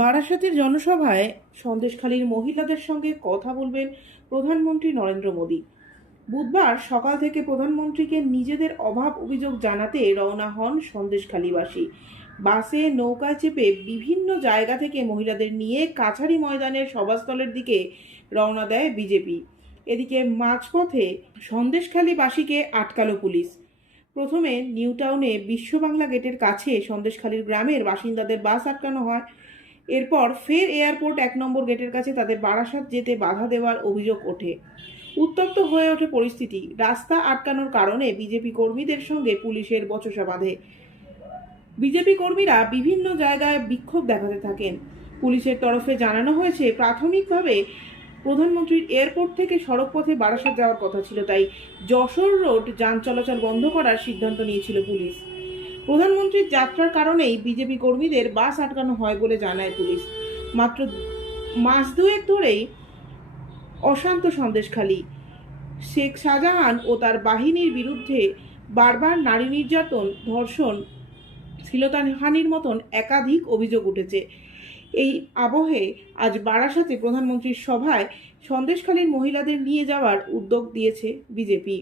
বারাসাতের জনসভায় সন্দেশখালীর মহিলাদের সঙ্গে কথা বলবেন প্রধানমন্ত্রী নরেন্দ্র মোদী। বুধবার সকাল থেকে প্রধানমন্ত্রীকে নিজেদের অভাব অভিযোগ জানাতে রওনা হন সন্দেশখালীবাসী। বাসে নৌকায় চেপে বিভিন্ন জায়গা থেকে মহিলাদের নিয়ে কাছারি ময়দানের সভাস্থলের দিকে রওনা দেয় বিজেপি। এদিকে মাঝপথে সন্দেশখালীবাসীকে আটকালো পুলিশ। প্রথমে নিউ টাউনে বিশ্ববাংলা গেটের কাছে সন্দেশখালীর গ্রামের বাসিন্দাদের বাস আটকানো হয়। এরপর ফের এয়ারপোর্ট 1 নম্বর গেটের কাছে তাদের বারাসাত যেতে বাধা দেওয়ার অভিযোগ ওঠে। উত্তপ্ত হয়ে ওঠে পরিস্থিতি। রাস্তা আটকানোর কারণে বিজেপি কর্মীদের সঙ্গে পুলিশের বচসা বাঁধে। বিজেপি কর্মীরা বিভিন্ন জায়গায় বিক্ষোভ দেখাতে থাকেন। পুলিশের তরফে জানানো হয়েছে, প্রাথমিকভাবে প্রধানমন্ত্রীর এয়ারপোর্ট থেকে সড়কপথে বারাসাত যাওয়ার কথা ছিল, তাই যশোর রোড যান চলাচল বন্ধ করার সিদ্ধান্ত নিয়েছিল পুলিশ। প্রধানমন্ত্রীর যাত্রার কারণেই বিজেপি কর্মীদের বাস আটকানো হয় বলে জানায় পুলিশ। মাত্র মাস দুয়েক ধরেই অশান্ত সন্দেশখালী। শেখ শাহজাহান ও তার বাহিনীর বিরুদ্ধে বারবার নারী নির্যাতন, ধর্ষণ, শ্লীলতাহানির মতন একাধিক অভিযোগ উঠেছে। এই আবহে আজ বারাসাতে প্রধানমন্ত্রীর সভায় সন্দেশখালীর মহিলাদের নিয়ে যাওয়ার উদ্যোগ দিয়েছে বিজেপি।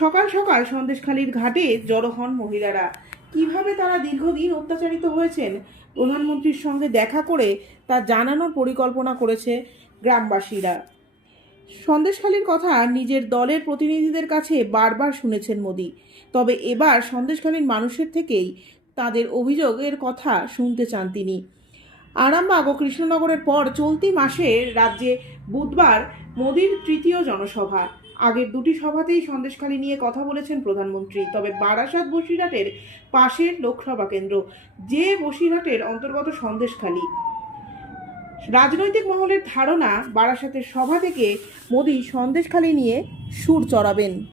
সকাল সকাল সন্দেশখালীর ঘাটে জড়ো হন মহিলারা। কিভাবে তারা দীর্ঘদিন অত্যাচারিত হয়েছেন প্রধানমন্ত্রীর সঙ্গে দেখা করে তা জানানোর পরিকল্পনা করেছে গ্রামবাসীরা। সন্দেশখালীর কথা নিজের দলের প্রতিনিধিদের কাছে বারবার শুনেছেন মোদী, তবে এবার সন্দেশখালীর মানুষের থেকেই তাদের অভিযোগের কথা শুনতে চান তিনি। আরামবাগ ও কৃষ্ণনগরের পর চলতি মাসে রাজ্যে বুধবার মোদীর তৃতীয় জনসভা। আগের দুটি সভাতেই সন্দেশখালী নিয়ে কথা বলেছেন প্রধানমন্ত্রী। তবে বারাসাত বসিরহাটের পাশের লোকসভা কেন্দ্র, যে বসিরহাটের অন্তর্গত সন্দেশখালী। রাজনৈতিক মহলের ধারণা, বারাসাতের সভা থেকে মোদী সন্দেশখালী নিয়ে সুর চড়াবেন।